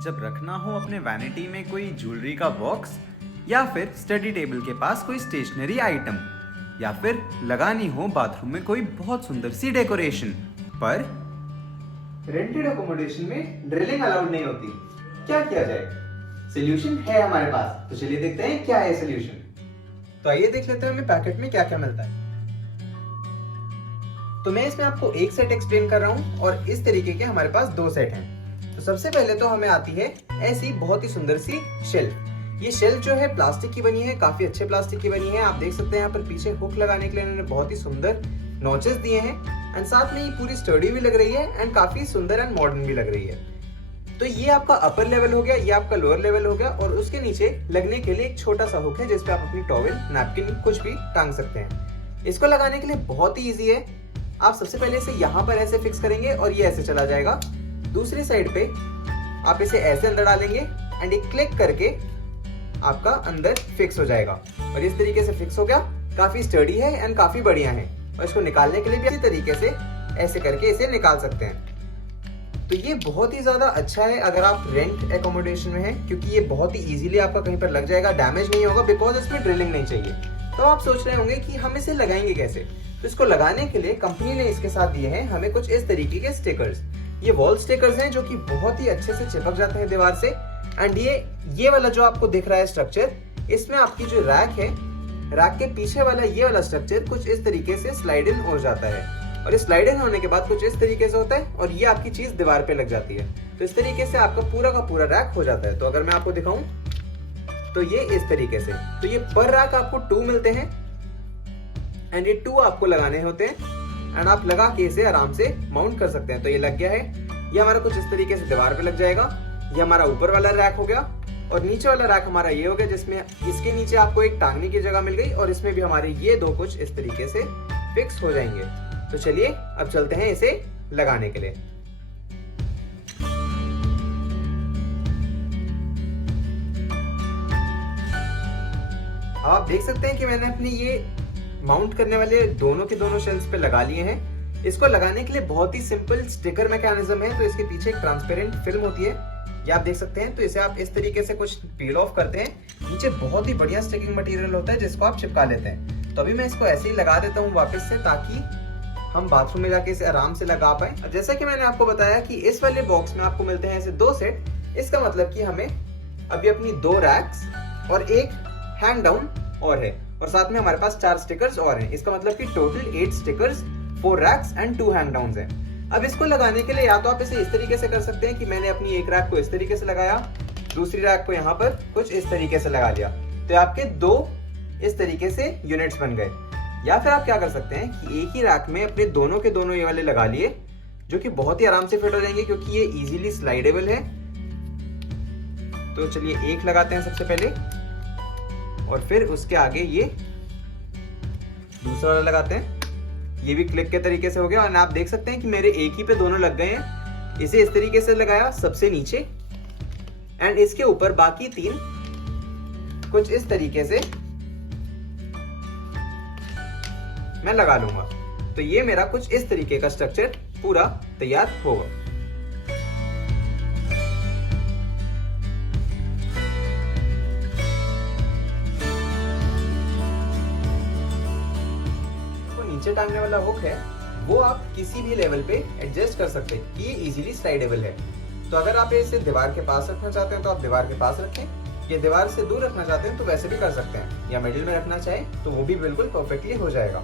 जब रखना हो अपने वैनिटी में कोई ज्वेलरी का बॉक्स, या फिर स्टडी टेबल के पास कोई स्टेशनरी आइटम, या फिर लगानी हो बाथरूम में कोई बहुत सुंदर सी डेकोरेशन, पर रेंटेड अकोमोडेशन में ड्रिलिंग अलाउड नहीं होती। क्या किया जाए? सोल्यूशन है हमारे पास, तो चलिए देखते हैं क्या है सोल्यूशन। तो आइए देख लेते हैं हमें पैकेट में क्या क्या मिलता है। तो मैं इसमें आपको एक सेट एक्सप्लेन कर रहा हूँ और इस तरीके के हमारे पास दो सेट हैं। तो सबसे पहले तो हमें आती है ऐसी बहुत ही सुंदर सी शेल्फ। ये शेल्फ जो है प्लास्टिक की बनी है, काफी अच्छे प्लास्टिक की बनी है। आप देख सकते हैं यहाँ पर पीछे हुक लगाने के लिए इन्होंने बहुत ही सुंदर नॉचेस दिए हैं एंड साथ में ये पूरी स्टडी भी लग रही है एंड काफी सुंदर एंड मॉडर्न भी लग रही है। तो ये आपका अपर लेवल हो गया, ये आपका लोअर लेवल हो गया और उसके नीचे लगने के लिए एक छोटा सा हुक है जिसपे आप अपनी टॉवेल, नैपकिन कुछ भी टांग सकते हैं। इसको लगाने के लिए बहुत ही ईजी है। आप सबसे पहले इसे यहाँ पर ऐसे फिक्स करेंगे और ये ऐसे चला जाएगा। दूसरी साइड पे आप इसे ऐसे अंदर डालेंगे एंड एक क्लिक करके आपका अंदर फिक्स हो जाएगा और इस तरीके से फिक्स हो गया। काफी स्टडी है एंड काफी बढ़िया है और इसको निकालने के लिए भी इसी तरीके से ऐसे करके इसे निकाल सकते हैं। तो ये बहुत ही ज्यादा अच्छा है अगर आप रेंट एकोमोडेशन में हैं, क्योंकि ये बहुत ही इजीली आपका कहीं पर लग जाएगा, डैमेज नहीं होगा बिकॉज इसमें ड्रिलिंग नहीं चाहिए। तो आप सोच रहे होंगे कि हम इसे लगाएंगे कैसे। तो इसको लगाने के लिए कंपनी ने इसके साथ दिए हैं हमें कुछ इस तरीके के स्टिकर्स। ये वॉल स्टिकर्स हैं जो कि बहुत ही अच्छे से चिपक जाते हैं दीवार से एंड ये वाला जो आपको दिख रहा है स्ट्रक्चर, इसमें आपकी जो रैक है, रैक के पीछे वाला ये वाला स्ट्रक्चर कुछ इस तरीके से स्लाइड इन हो जाता है और इस स्लाइड इन होने के बाद कुछ इस तरीके से होता है और ये आपकी चीज दीवार पे लग जाती है। तो इस तरीके से आपका पूरा का पूरा रैक हो जाता है। तो अगर मैं आपको दिखाऊं तो ये इस तरीके से, तो ये पर रैक आपको 2 मिलते हैं एंड ये 2 आपको लगाने होते हैं एंड आप लगा के इसे आराम से माउंट कर सकते हैं। तो ये लग गया है, ये हमारा कुछ इस तरीके से दीवार पे लग जाएगा। ये हमारा ऊपर वाला रैक हो गया और नीचे वाला रैक हमारा ये हो गया जिसमें इसके नीचे आपको एक टांगने की जगह मिल गई और इसमें भी हमारे ये 2 कुछ इस तरीके से फिक्स हो जाएंगे। तो चलिए अब चलते हैं इसे लगाने के लिए। आप देख सकते हैं कि मैंने अपनी ये माउंट करने वाले दोनों के दोनों शेल्स पे लगा लिए हैं। इसको लगाने के लिए बहुत ही सिंपल स्टिकर मैकेनिज्म है। तो इसके पीछे एक ट्रांसपेरेंट फिल्म होती है, ये आप देख सकते हैं। तो इसे आप इस तरीके से कुछ पील ऑफ करते हैं। नीचे बहुत ही बढ़िया स्टिकिंग मटेरियल होता है जिसको आप चिपका लेते हैं। तो अभी मैं इसको ऐसे ही लगा देता हूँ वापस से, ताकि हम बाथरूम में जाके इसे आराम से लगा पाए। जैसा कि मैंने आपको बताया कि इस वाले बॉक्स में आपको मिलते हैं ऐसे 2 सेट। इसका मतलब कि हमें अभी अपनी 2 रैक्स और एक हैंग डाउन और है और साथ में हमारे पास 4 स्टिकर्स और हैं। इसका मतलब कि total 8 stickers, 4 racks and 2 hang downs हैं। अब इसको लगाने के लिए या तो आप इसे इस तरीके से कर सकते हैं कि मैंने अपनी एक रैक को इस तरीके से लगाया, दूसरी रैक को यहाँ पर कुछ इस तरीके से लगा लिया, तो आपके 2 इस तरीके से यूनिट्स बन गए। या फिर आप क्या कर सकते हैं कि एक ही रैक में अपने दोनों के दोनों ये वाले लगा लिए, जो कि बहुत ही आराम से फिट हो जाएंगे क्योंकि ये इजीली स्लाइडेबल है। तो चलिए एक लगाते हैं सबसे पहले और फिर उसके आगे ये दूसरा वाला लगाते हैं। ये भी क्लिक के तरीके से हो गया और आप देख सकते हैं कि मेरे एक ही पे दोनों लग गए हैं। इसे इस तरीके से लगाया सबसे नीचे एंड इसके ऊपर बाकी 3 कुछ इस तरीके से मैं लगा लूंगा। तो ये मेरा कुछ इस तरीके का स्ट्रक्चर पूरा तैयार होगा। नीचे टांगने वाला हुक है वो आप किसी भी लेवल पे एडजस्ट कर सकते हैं कि ये इजीली स्लाइडेबल है। तो अगर आप इसे दीवार के पास रखना चाहते हैं तो आप दीवार के पास रखें, ये दीवार से दूर रखना चाहते हैं तो वैसे भी कर सकते हैं, या मिडिल में रखना चाहें तो वो भी बिल्कुल परफेक्टली हो जाएगा।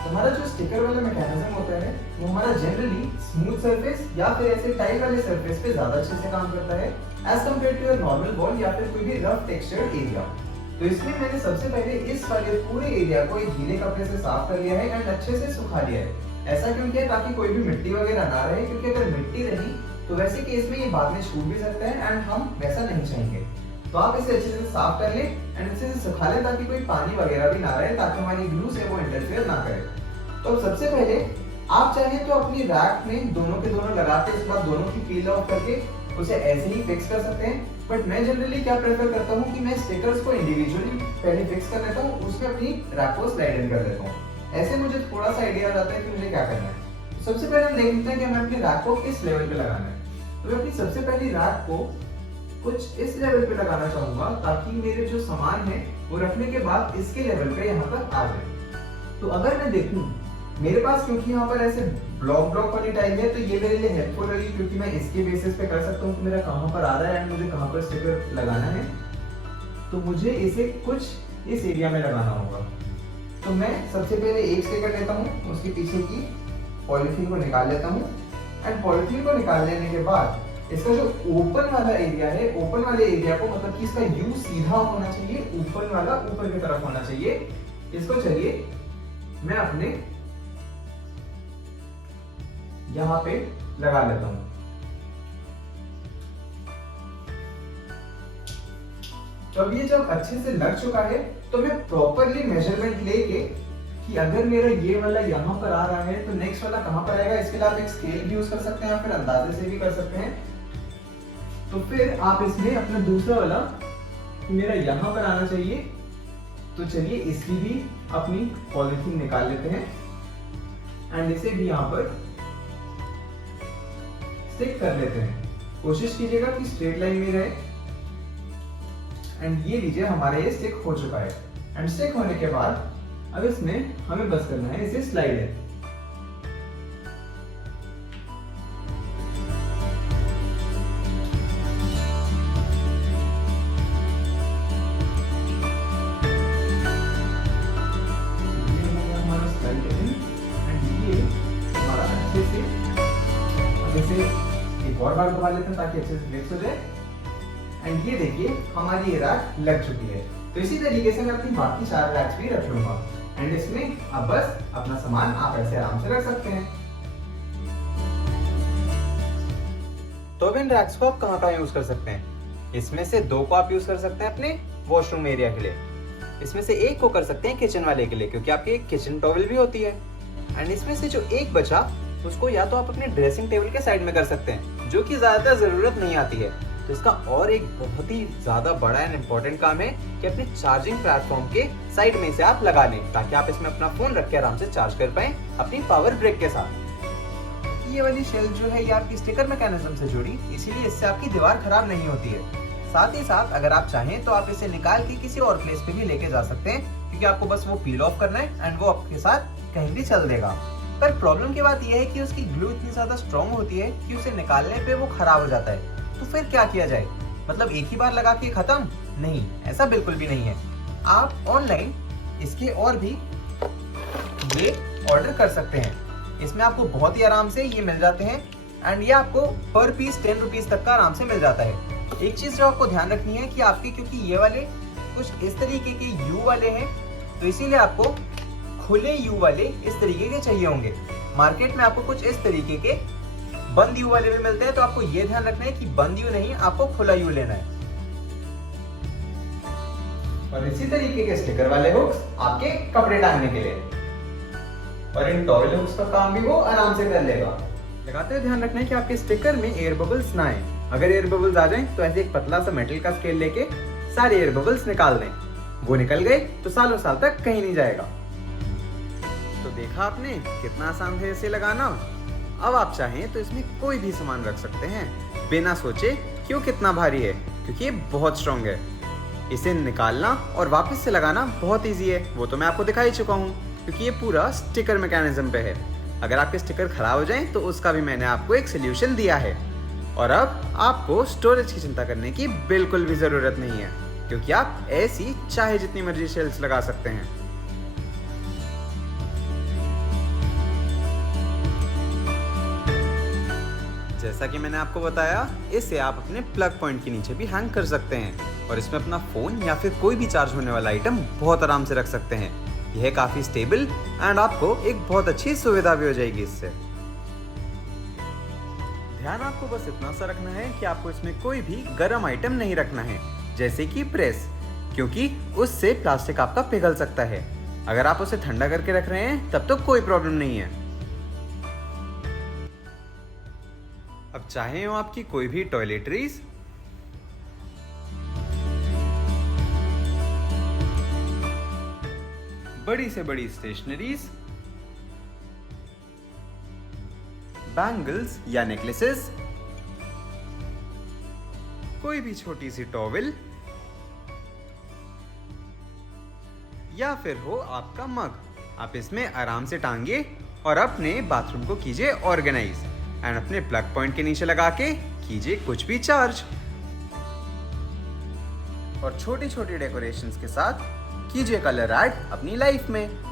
हमारा जो स्टिकर वाला मैकेनिज्म होता है वो हमारा जनरली स्मूथ सरफेस या फिर ऐसे टाइल वाले सरफेस पे ज्यादा अच्छे से काम करता है as compare to your normal wall या फिर कोई भी रफ टेक्सचर्ड एरिया। तो इसलिए मैंने सबसे पहले इस वाले पूरे एरिया को एक गीले कपड़े से साफ कर लिया है एंड अच्छे से सुखा लिया है। ऐसा क्यों किया? ताकि कोई भी मिट्टी वगैरह ना रहे, क्योंकि अगर मिट्टी रही तो वैसे केस में ये बाद में छूट भी सकता है एंड हम वैसा नहीं चाहेंगे। तो आप इसे अच्छे से साफ कर लें एंड अच्छे से सुखा लें ताकि कोई पानी वगैरह भी ना रहे, ताकि हमारी ग्लू से वो इंटरफेयर ना करे। तो सबसे पहले आप चाहें तो अपनी रैक में दोनों के दोनों लगाते इसके बाद दोनों की पील ऑफ करके उसे ऐसे ही फिक्स कर सकते हैं। बट मैं जनरली क्या प्रेफर करता हूँ कि मैं स्टिकर्स को इंडिविजुअली पहले फिक्स कर लेता हूँ, उसमें अपनी रैक को स्लाइड इन कर देता हूँ। ऐसे मुझे थोड़ा सा आइडिया आ जाता है कि मुझे क्या करना है। तो सबसे पहले हम देख लेते हैं कि हमें अपनी रैक को किस लेवल पे लगाना है। तो मैं अपनी सबसे पहली रैक को कुछ इस लेवल पे लगाना चाहूंगा ताकि मेरे जो सामान है वो रखने के बाद इसके लेवल पे यहाँ तक आ जाए। तो अगर मैं देखूं मेरे पास, क्योंकि यहाँ पर ऐसे ब्लॉक वाली टाइल है, तो ये मेरे लिए हेल्पफुल रही, क्योंकि मैं इसके बेसिस पे कर सकता हूँ कि मेरा कहाँ पर आ रहा है एंड मुझे कहाँ पर स्टिकर लगाना है। तो मुझे इसे कुछ इस एरिया में लगाना होगा। तो मैं सबसे पहले एक स्टिकर लेता हूँ, उसके पीछे की पॉलीथीन को निकाल लेता हूँ एंड पॉलीथीन को निकाल लेने के बाद इसका जो ओपन वाला एरिया है, ओपन वाले एरिया को, मतलब कि इसका यू सीधा होना चाहिए, ओपन वाला ऊपर की तरफ होना चाहिए। इसको चलिए मैं अपने यहां पे लगा लेता हूं। तो अब ये जब अच्छे से लग चुका है तो मैं प्रॉपरली मेजरमेंट लेके कि अगर मेरा ये वाला यहाँ पर आ रहा है तो नेक्स्ट वाला कहाँ पर आएगा, इसके लिए आप एक स्केल भी यूज कर सकते हैं या फिर अंदाजे से भी कर सकते हैं। तो फिर आप इसमें अपना दूसरा वाला मेरा यहाँ पर आना चाहिए, तो चलिए इसकी भी अपनी पॉलीथीन निकाल लेते हैं एंड इसे भी यहाँ पर स्टिक कर लेते हैं। कोशिश कीजिएगा कि स्ट्रेट लाइन में रहे एंड ये लीजिए हमारा ये स्टिक हो चुका है। एंड स्टिक होने के बाद अब इसमें हमें बस करना है इसे स्लाइड है। एक और बार दबा लेते हैं ताकि अच्छे से फिक्स हो जाए एंड ये देखिए हमारी ये रैक लग चुकी है। तो इसी तरीके से मैं अपनी बाकी 4 रैक्स भी रख लूंगा एंड इसमें अब बस अपना सामान आप ऐसे आराम से रख सकते हैं। तो अब इन रैक्स को आप कहाँ यूज कर सकते हैं? इसमें से 2 को आप यूज कर सकते हैं अपने वॉशरूम एरिया के लिए, इसमें से 1 को कर सकते हैं किचन वाले के लिए, क्योंकि आपकी एक किचन टॉवल भी होती है। एंड इसमें से जो 1 बचा उसको या तो आप अपने ड्रेसिंग टेबल के साइड में कर सकते हैं, जो कि ज्यादातर जरूरत नहीं आती है। तो इसका और एक बहुत ही ज्यादा बड़ा एंड इम्पोर्टेंट काम है कि अपने चार्जिंग प्लेटफॉर्म के साइड में से आप लगा लें, ताकि आप इसमें अपना फोन रख के आराम से चार्ज कर पाए अपनी पावर ब्रेक के साथ। ये वाली शेल जो है ये आपकी स्टिकर मैकेनिज्म से जुड़ी, इसीलिए इससे आपकी दीवार खराब नहीं होती है। साथ ही साथ अगर आप चाहें तो आप इसे निकाल के किसी और प्लेस पे भी लेके जा सकते हैं, क्योंकि आपको बस वो पील ऑफ करना है एंड वो आपके साथ कहीं भी चल देगा। पर प्रॉब्लम की बात यह है कि उसकी ग्लू इतनी ज्यादा स्ट्रॉन्ग होती है कि उसे निकालने पे वो खराब हो जाता है। तो फिर क्या किया जाए? मतलब एक ही बार लगा के खत्म? नहीं, ऐसा बिल्कुल भी नहीं है। आप ऑनलाइन इसके और भी ये ऑर्डर कर सकते हैं। इसमें आपको बहुत ही आराम से ये मिल जाते हैं एंड ये आपको पर पीस 10 रुपीज तक का आराम से मिल जाता है। एक चीज जो आपको ध्यान रखनी है कि आपके, क्योंकि ये वाले कुछ इस तरीके के यू वाले हैं, तो इसीलिए आपको खुले यू वाले इस तरीके के चाहिए होंगे। मार्केट में आपको कुछ इस तरीके के बंद यू वाले भी मिलते हैं, तो आपको ये ध्यान रखना है कि बंद यू नहीं, आपको खुला यू लेना है। और इसी तरीके के स्टिकर वाले हुक्स आपके कपड़े टांगने के लिए, और इन टॉवल हुक्स का काम भी वो आराम से कर लेगा। लगाते हुए ध्यान रखना है कि आपके स्टिकर में एयर बबल्स ना आए। अगर एयर बबल्स आ जाएं तो ऐसे एक पतला सा मेटल का स्केल लेके सारे एयर बबल्स निकाल दें। वो निकल गए तो सालों साल तक कहीं नहीं जाएगा। तो देखा आपने कितना आसान है इसे लगाना। अब आप चाहें तो इसमें कोई भी सामान रख सकते हैं बिना सोचे क्यों कितना भारी है, क्योंकि ये बहुत स्ट्रॉन्ग है। इसे निकालना और वापस से लगाना बहुत इजी है, वो तो मैं आपको दिखा ही चुका हूँ, क्योंकि ये पूरा स्टिकर मैकेनिज्म पे है। अगर आपके स्टिकर खराब हो जाएं तो उसका भी मैंने आपको एक सोल्यूशन दिया है। और अब आपको स्टोरेज की चिंता करने की बिल्कुल भी जरूरत नहीं है, क्योंकि आप ऐसी चाहे जितनी मर्जी शेल्स लगा सकते हैं। जैसा कि मैंने आपको बताया, इसे आप अपने प्लग पॉइंट के नीचे भी हैंग कर सकते हैं और इसमें अपना फोन या फिर कोई भी चार्ज होने वाला आइटम बहुत आराम से रख सकते हैं। यह काफी स्टेबल एंड आपको एक बहुत अच्छी सुविधा भी हो जाएगी इससे। ध्यान आपको बस इतना सा रखना है कि आपको इसमें कोई भी गर्म आइटम नहीं रखना है, जैसे कि प्रेस, क्योंकि उससे प्लास्टिक आपका पिघल सकता है। अगर आप उसे ठंडा करके रख रहे हैं तब तो कोई प्रॉब्लम नहीं है। अब चाहे हो आपकी कोई भी टॉयलेटरीज, बड़ी से बड़ी स्टेशनरीज, बैंगल्स या नेकलेसेस, कोई भी छोटी सी टॉवेल या फिर हो आपका मग, आप इसमें आराम से टांगिए और अपने बाथरूम को कीजिए ऑर्गेनाइज एंड अपने प्लग पॉइंट के नीचे लगा के कीजिए कुछ भी चार्ज। और छोटी छोटी डेकोरेशंस के साथ कीजिए कलर ऐड अपनी लाइफ में।